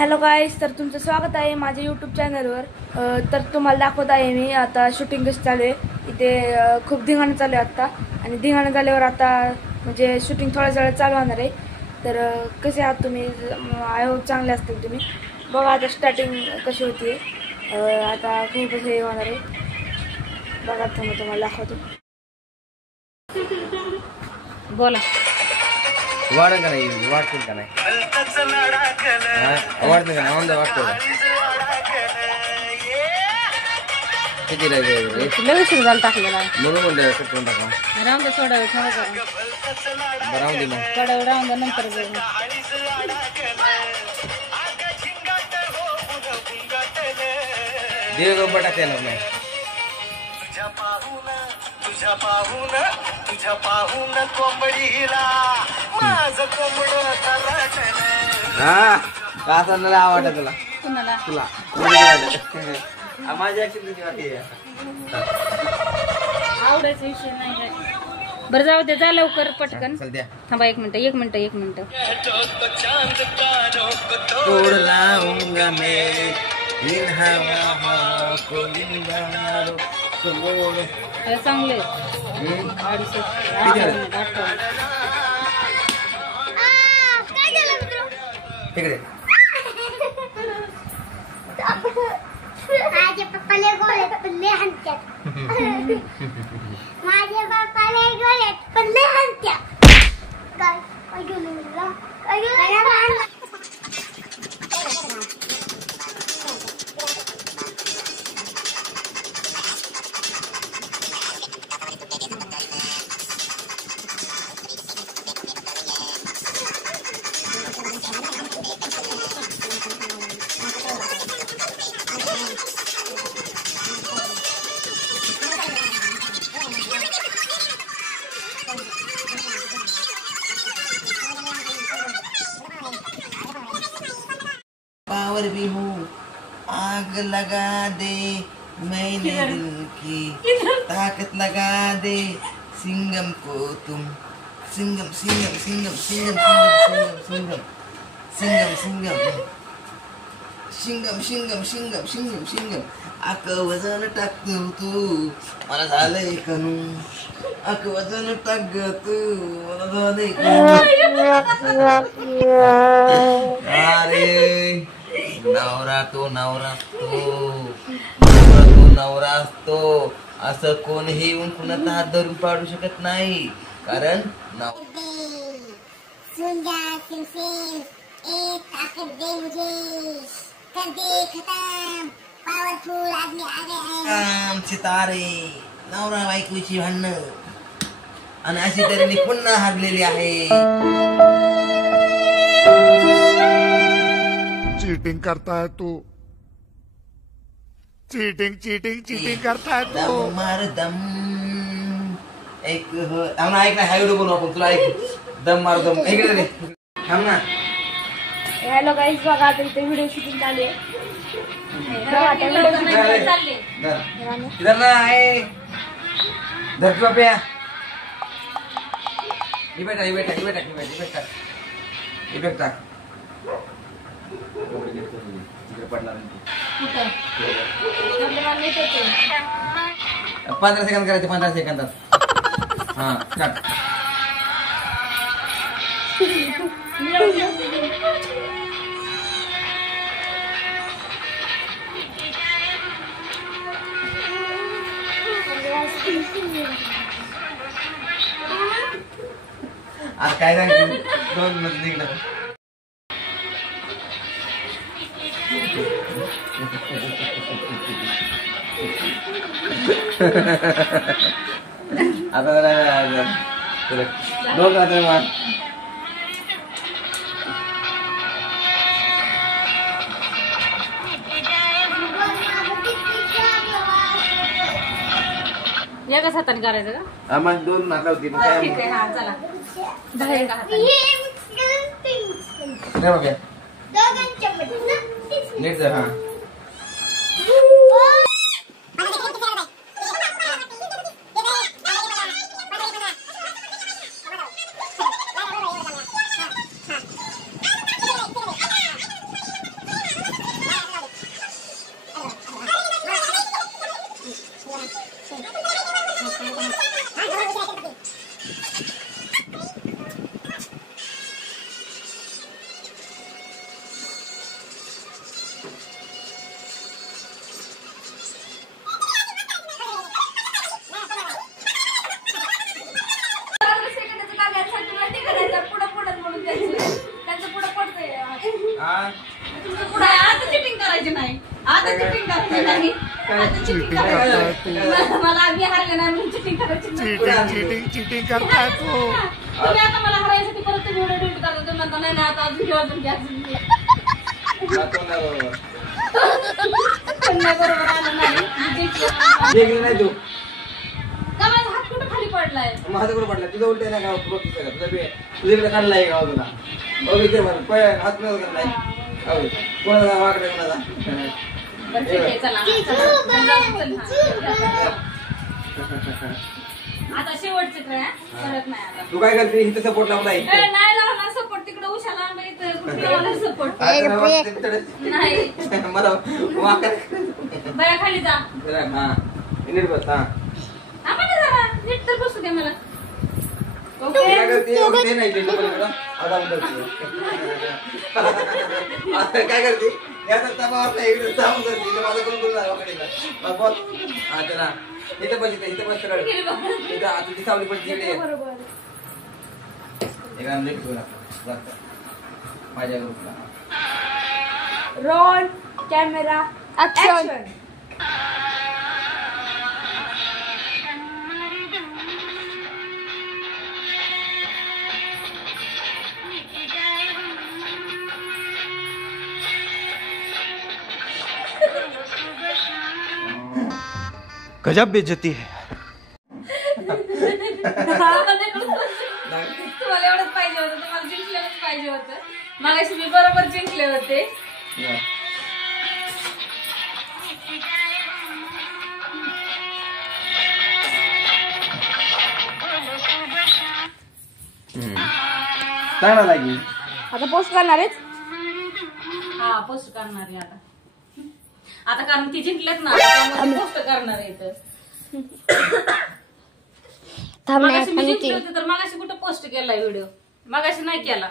Hello गाईस, तर तुमचं स्वागत आहे माझ्या यूट्यूब चॅनलवर। तर तुम्हाला दाखवत आहे मी आता शूटिंग कशी चालू आहे। इथे खूप धिंगाणं चालू आहे आता, आणि धिंगाणं झाल्यावर आता म्हणजे शूटिंग थोड्या वेळात चालू होणार आहे। तर कसे आहात तुम्ही? आय होप चांगले असतील तुम्ही। बघा आता स्टार्टिंग कशी होती, आता खूप हे होणार आहे। बघा तुम्हाला दाखवतो। बोला वाढन का नाही? वाढतील का नाही? वाढतील का नाही? ऑन द वाटतो किती लगेच झालं टाकलेला म्हणून म्हणलं कटून टाका। राहून दे, थोडा वेळ ठेवा करा। राहून दे मग, थोडा वेळ राहून दे, नंतर बघू। दीड रुपये टाकता येणार नाही। तुझ्या पाहून कोंबडीला माझं कोंबड असं नाही आवडत तुला? कुणाला? तुला माझी आवडायचा विषय नाही काय। बरं जाऊ दे, जा लवकर पटकन। चल द्या। थांबा एक मिनिट। तोड लाऊंगा मैं इन हवा को निभारो तोड। अरे चांगले तिकडे माझे पप्पाले गोळ्यात पल्ले हाणत्यात। माझे पप्पाले गोळ्यात पल्ले हाणत्यात। काय गेलं मुलगा? काय गेलं? पावर भी हूँ, आग लगा दे मैंने दिल की ताकत लगा दे सिंगम को तुम। सिंगम सिंगम सिंगम सिंगम सिंगम सिंगम सिंगम सिंगम शिंगम शिंगम शिंगम शिंगम आक वजन टाकतो तू मला झालंय कनू। आक वजन टाक तू मला झालंय कनू। अरे नवरा तो नवरा असतो असं कोणीही येऊन कुणाचा हात धरून पाडू शकत नाही, कारण सितारे नवरा बायकोची भांडणं आणि अशी तऱ्हेने पुन्हा हारलेली आहे। चीटिंग करता है तू, चीटिंग करता है तू। दम मार दम एक थांब ना, ऐक ना, हाय बोलू आपण, तुला ऐक। दम मार दम एक रे थांब ना। हॅलो गाईस, बघा आता इथे व्हिडिओ शूटिंग चालू आहे। इधर ना आहे धरती बाप्या, ही बेटा पडला 15 सेकंद करायचे, 15 सेकंदात। हा स्टार्ट। आज काय सांगते 2 मध्ये निघलं। आता दोन राहते मग एकाच हाताने करायचं का? मग 2 नाका होती ठीक आहे, हा चला। बाहेर का हाताने? नाही बाबा नीट जा। हा आता चिटिंग करायची नाही. आता चिटिंग करायची. मला आम्ही हारले नाही म्हणून चिटिंग करायची नाही. चीटिंग करताय तू. तुम्ही आता मला हरायसाठी परत तुम्ही एवढं ड्युटी करता. तुम्ही म्हणता नाही आता अजून घ्या अजून घ्या अजून घ्या. पुन्हा बरोबर आलं नाही. जिंकली नाही तू. का माझा हात कुठं खाली पडलाय? माझा कुठं पडला तुझं उलटे नाही गाव तुझ्याकडे खाल्लाय गाव तुला इथे हात नाही कोणाचा वाकडे कोणाचा बरं ठीक आहे चला आता शेवटचं काय परत नाही आता. तू काय करते इथे सपोर्ट लावलाय नाही लावला सपोर्ट तिकडे उशाला कुठे सपोर्ट नाही मला वाकड बया खाली जा. हा नीट बस हा आम्हाला जरा नीट तर बसू दे मला. काय करते ते नाही आता काय करते याचा तबावर नाही इकडे जाऊन करते माझं करून करून वाकडीला बोल हा चला इथे बस इथे बस सगळं इथं तुझी सावली पण तिकडे माझ्या ग्रुपला रोल कॅमेरा ऍक्शन. गजब बेइज्जती है. तुम्हाला एवढंच पाहिजे होतं. तुम्हाला जिंकलेलंच पाहिजे होतं. मगाशी मी बरोबर जिंकले होते. चांगला लागेल आता पोस्ट करणार आहेत. हा पोस्ट करणार आहे आता. आता कारण ती जिंकलेत ना त्यामुळे पोस्ट करणार आहे तर. मगाशी मी जिंकले होते तर मगाशी कुठं पोस्ट केलाय व्हिडिओ? मगाशी नाही केला.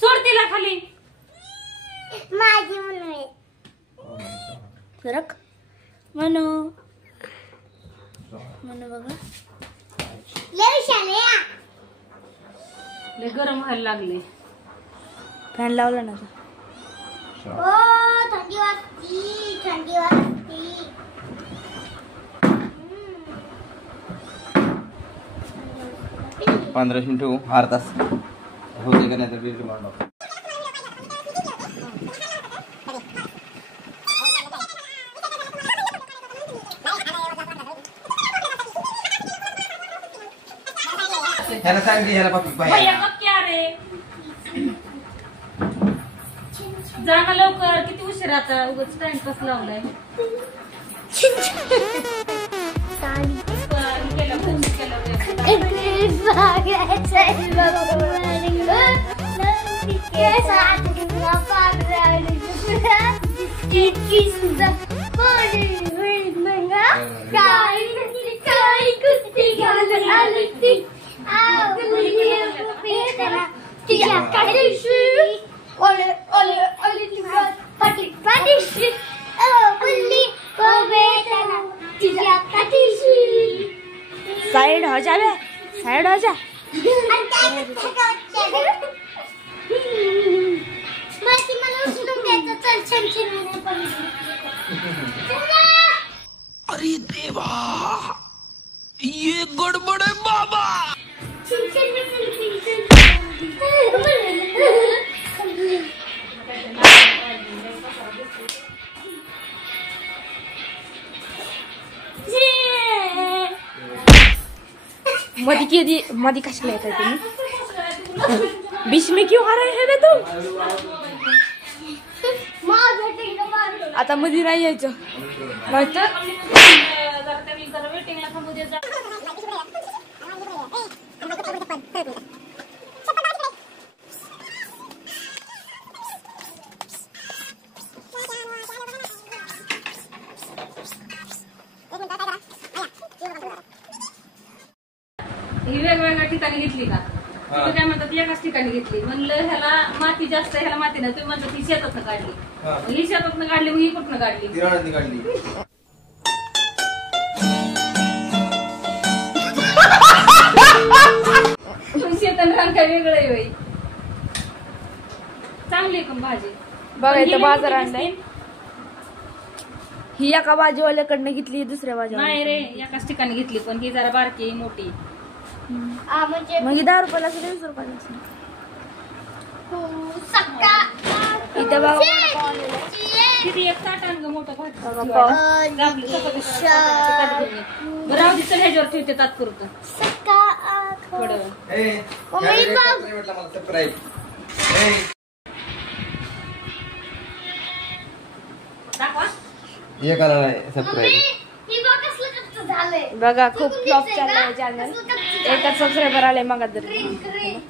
सोड तिला खाली. माझी म्हणून रख म्हणू म्हणू बघा लय शाले लय गरम व्हायला लागले. फॅन लावला ना. ओ थंडी वाजती थंडी वाजती. 15 मिनिट ठेवू अर्धा तास होते का नाही तर डिलीट मारून टाकू. ह्याला सांग ह्याला पापी भैया कब क्या रे जाणं लवकर. किती उशीर आता उगाच टाइमपास लावलाय. साइड हो जा बे, साइड हो जा. अरे देवा ये गड़बड़ है बाबा. मधी कशाला येत आहे तुम्ही? बीच में क्यों आ रहे हैं बे तुम? आता मधी नाही यायचं. वेटिंगला थांबू दे जा. ही वेगवेगळ्या ठिकाणी घेतली का? तुम्ही काय म्हणतात एकाच ठिकाणी घेतली. म्हणलं ह्याला माती जास्त ह्याला माती नाही. तुम्ही म्हणतात ही शेतातनं काढली. ही शेतातनं काढली मग ही कुठनं काढली? काढली. शेतन रान काय वेगळं आहे बाई. चांगली आहे पण भाजी. बघा पण इथं ही बाजार मोठी आणलाय. दिसते. ही एका भाजीवाल्याकडनं घेतली दुसऱ्या नाही भाजीवाल्या रे एकाच ठिकाणी घेतली पण ही जरा बारकी ही मोठी. म्हणजे मग ही 10 रुपयाला असेल 20 रुपयाला असेल. सक्का इथं बघा वडापाव आणलेला आहे. किती एक ताट आण ग मोठं भात. वडापाव. आपलं चपाती करायचं, घेऊन ये. बरं राहू दे, चल ह्याच्यावर ठेवते तात्पुरतं सक्का थोडं. मम्मी बघ. म्हटलं मला सरप्राईज. दाखवा. एक आला नाही सरप्राईज. ही बघ कसलं कच्चं झालंय. बघा खूप तुम्ही फ्लॉप दिसतंय चाललाय का? चॅनल. कसलं कच्चं झालंय. एकच सबस्क्रायबर आले मग तरी. ग्रीन.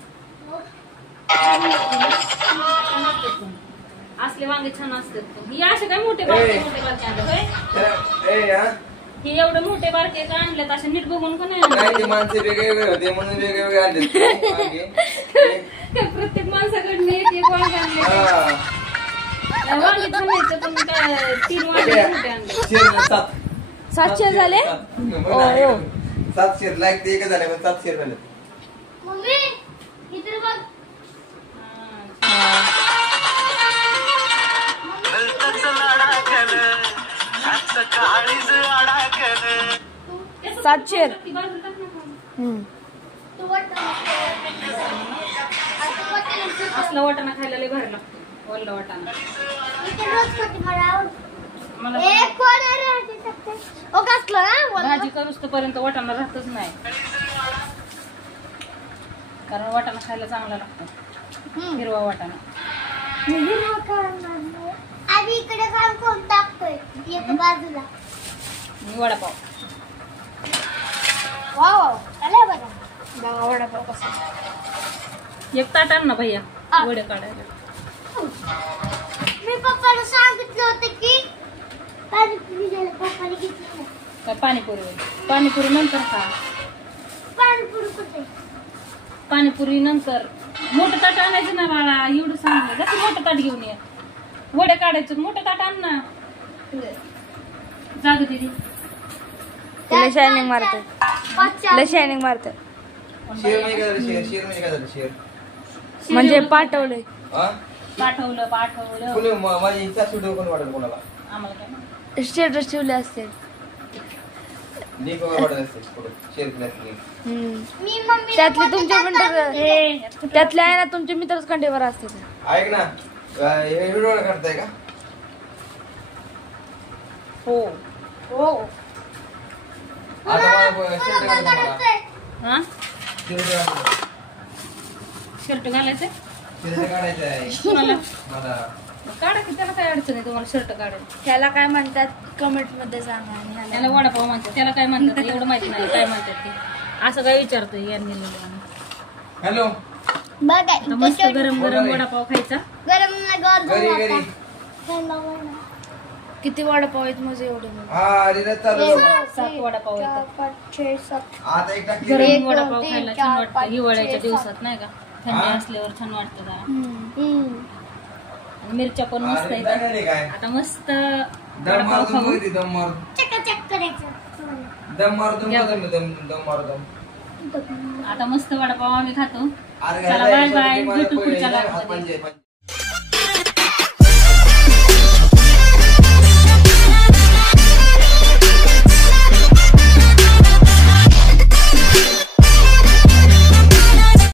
असले वांगे छान असतात पण. ही असे काय मोठे बारके मोठे बारके आणले होय? हे एवढे मोठे बारके का आणलेत असे नीट बघून का नाही नाही आणले? ते माणसे वेगळे होते म्हणून वेगळे आणले. प्रत्येक माणसाकडनं एक एक वांगे आणले. वांगे खाण्याचं पण काय 3 वांगे मोठे आणले. 700 झाले. 700 लाईक ते एक झाले पण 700 झाले. मम्मी इकडे बघ. त्याचं 700. ती बाजूला टाक ना खाली. हम्म. तू वाटाणा. आता वाटाणा. असला वाटाणा खायला लय भारी लागतो. वल्ला वाटाणा इथे रोज खाते मला आवडतं. मला एक कोण राहते शकते. ओ कसलं ना बोल. भाजी करूस पर्यंत वाटाणा राहतच नाही कारण वाटाणा खायला चांगला लागतो. हिरवा वाटाणा. आणि इकडे काम कोण टाकतोय एका बाजूला. आणि वडापाव. वाव आले बघा. बघा वडापाव कसा. एक ताट आण ना भैया वडे काढायला. मी पप्पाला सांगितलं होतं की पाणीपुरी घ्यायला. पप्पाने घेतली नाही. काय पाणीपुरी होय. पाणीपुरी नंतर खा. पाणीपुरी कुठे. पाणीपुरी नंतर. मोठं ताट आणायचं ना बाळा एवढं सांगितलं जसं मोठं ताट घेऊन ये. वडे काढायचं मोठं ताट आण ना. जाग दिदी. लय शायनिंग मारते. लय शायनिंग मारते. शेर म्हणजे काय झालं? शेर म्हणजे काय झालं? शेर म्हणजे पाठवलंय. हा पाठवलं कोणी माझी इच्छा सुद्धा कोणी वाटत कोणाला आम्हाला काय माहिती. स्टेटस ठेवले असते. लिंक वगैरे वाटत असते फोटो शेअर केले. मी मम्मी त्यातले तुमचे पण त्यातले आहे ना तुमचे मित्रच कंठेवर असते. ऐक ना हे व्हिडिओ करताय का? हो हो. आता मला शर्ट घालायचं मला. हा शर्ट शर्ट घालायचंय काढायचं आहे तुम्हाला. मला. काढा की त्याला काय अडचण आहे तुम्हाला शर्ट काढायला. त्याला काय म्हणतात कमेंट मध्ये सांगा. आणि त्याला ह्याला वडापाव म्हणतात. त्याला काय म्हणतात एवढं माहिती नाही काय म्हणतात ते. असं काय विचारतोय यांनी. हॅलो बघा आता मस्त गरम गरम वडापाव खायचा. गरम नाही घरी घरी किती वडापाव आहेत माझे एवढे मोठे. हा रिलॅक्स चालू आहे. 7 वडापाव येतात. 5, 6, 7. आता एक टाकली गरम एक, वडापाव दोन, खायला तीन, छान चार, वाटतं पाच, हिवाळ्याच्या छे, दिवसात नाही का. थंडी असल्यावर छान वाटतं जरा. आणि मिरच्या पण मस्त अरे येतात. नाही काय आता मस्त दम वडापाव मारतो खाऊ. बघ ती, दम मार चकाचक करायचं. दम मारतो घ्या. दम मारतो. आता मस्त वडापाव आम्ही खातो. अरे चला घालायला बाय बाय मला भेटू पहिले पुढच्या हात लाईव्ह मध्ये. पंजे